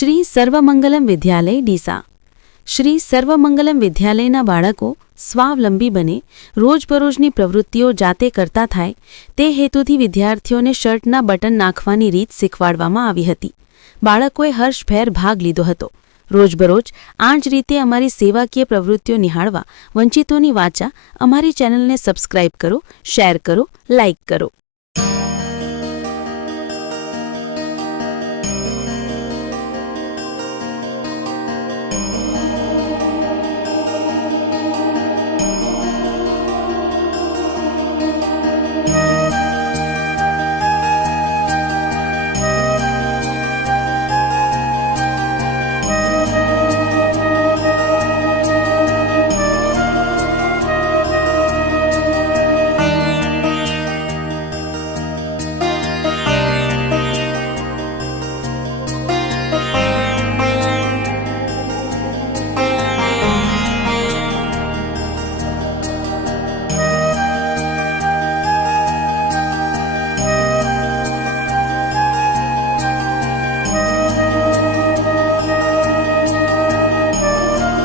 શ્રી સર્વમંગલમ વિદ્યાલય ડીસા। શ્રી સર્વમંગલમ વિદ્યાલયના બાળકો સ્વાવલંબી બને, રોજબરોજની પ્રવૃત્તિઓ જાતે કરતા થાય તે હેતુથી વિદ્યાર્થીઓને શર્ટના બટન નાખવાની રીત શીખવાડવામાં આવી હતી। બાળકોએ હર્ષભેર ભાગ લીધો હતો। રોજબરોજ આ જ રીતે અમારી સેવાકીય પ્રવૃત્તિઓ નિહાળવા વંચિતોની વાચા અમારી ચેનલને સબસ્ક્રાઇબ કરો, શેર કરો, લાઇક કરો।